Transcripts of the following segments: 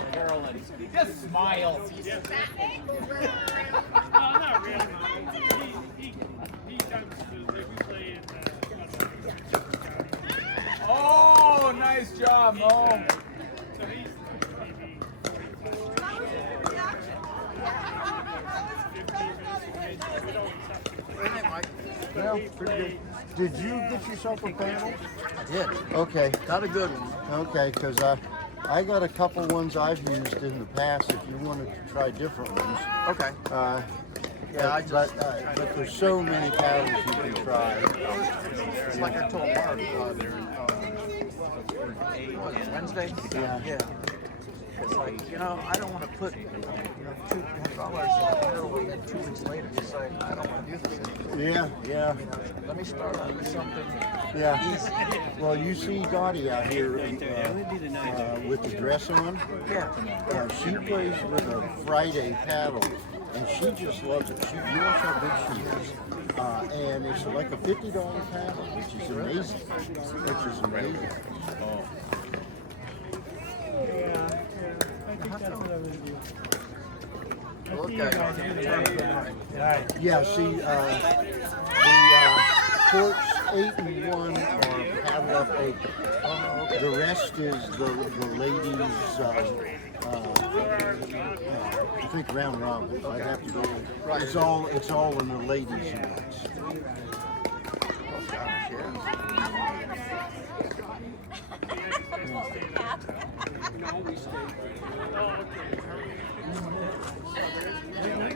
out, Carolyn. Just smile. Not really. He comes to we play in County. Oh, nice job, Mo. So he's maybe 45. We don't Well, pretty good. Did you get yourself a panel? I did. Okay, Got a good one. okay, because I got a couple ones I've used in the past. If you wanted to try different ones, Okay. yeah, but there's so many paddles you can try. It's like I told Mark Wednesday. Yeah. It's like, I don't want to put, $200 in a paddle and then 2 weeks later decide I don't want to do this anymore. Yeah. Let me start out with something Yeah. easy. Well, you see Dottie out here with the dress on. Yeah. She plays with a Friday paddle, and she just loves it. You know how big she is. And it's like a $50 paddle, which is amazing. Look at Yeah, see, the courts 8 and 1 are paddle up open. The rest is the ladies, I think round robin. I'd have to go. Right. It's all in the ladies' units.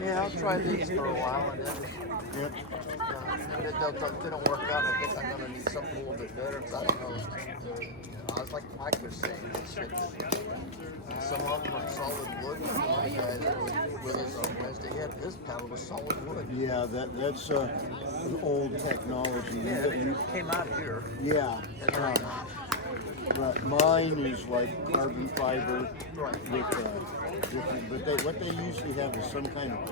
Yeah, I'll try these for a while and then Yep. if they don't work out, I think I'm going to need something a little bit better. 'Cause I don't know. I was like Mike was saying, he said that some of them are solid wood. One guy that was with us on Wednesday, his paddle was solid wood. Yeah, that's old technology. Yeah, it came out of here. Yeah. But mine is like carbon fiber with different, but what they usually have is some kind of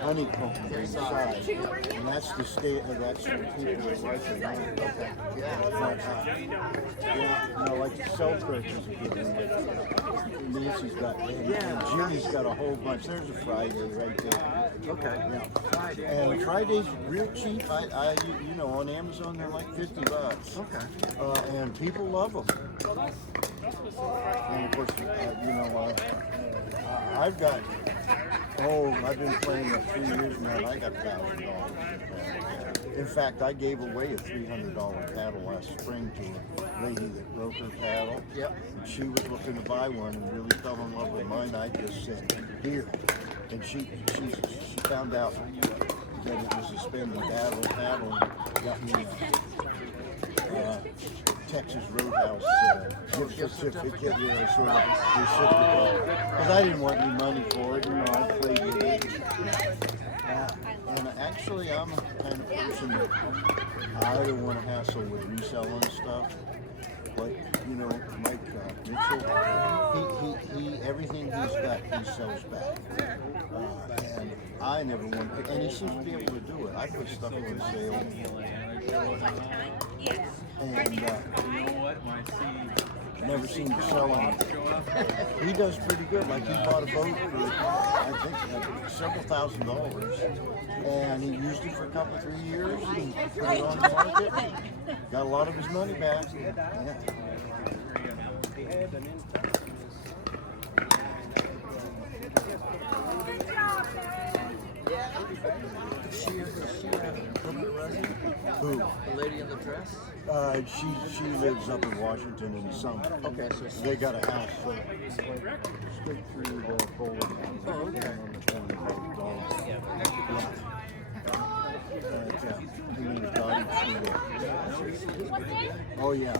honeycomb inside, and that's what people are liking. Yeah, like the Selkirk is a good one. Nancy's got, and Jimmy's got a whole bunch. There's a Friday right there. Okay. Yeah. And Friday's real cheap. On Amazon they're like $50. Okay. And people love them. And of course, I've been playing for 3 years now, and I got $1,000. In fact, I gave away a $300 paddle last spring to a lady that broke her paddle. Yep. And she was looking to buy one and really fell in love with mine. I just said, here. And she found out that it was a spending paddle and got me Texas Roadhouse gift certificate, sort of reciprocal. Because I didn't want any money for it, I played with it. And actually, I'm the kind of person that I don't want to hassle with reselling stuff. Like, Mike Mitchell, he everything he's got, he sells back. And I never want to, and he seems to be able to do it. I put stuff on sale. And never seen him selling. He does pretty good. Like he bought a boat for, I think, several $1,000s, and he used it for a couple, 3 years, and put it on the market. Got a lot of his money back. Yeah. Who? The lady in the dress? She lives up in Washington in the summer. Okay, so They got a house straight through the bowling. Oh, okay. Oh yeah.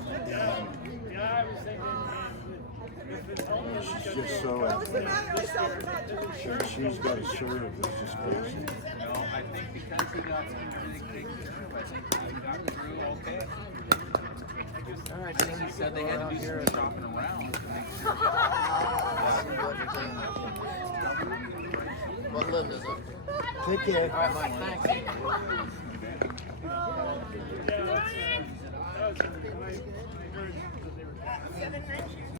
She's just so athletic. She's got a serve that's just crazy. I think because he got some really big serve, I think he got through okay. All right, I think he said they had to do some shopping around to make sure. What limb is it? Take care. All right, Mike, thanks.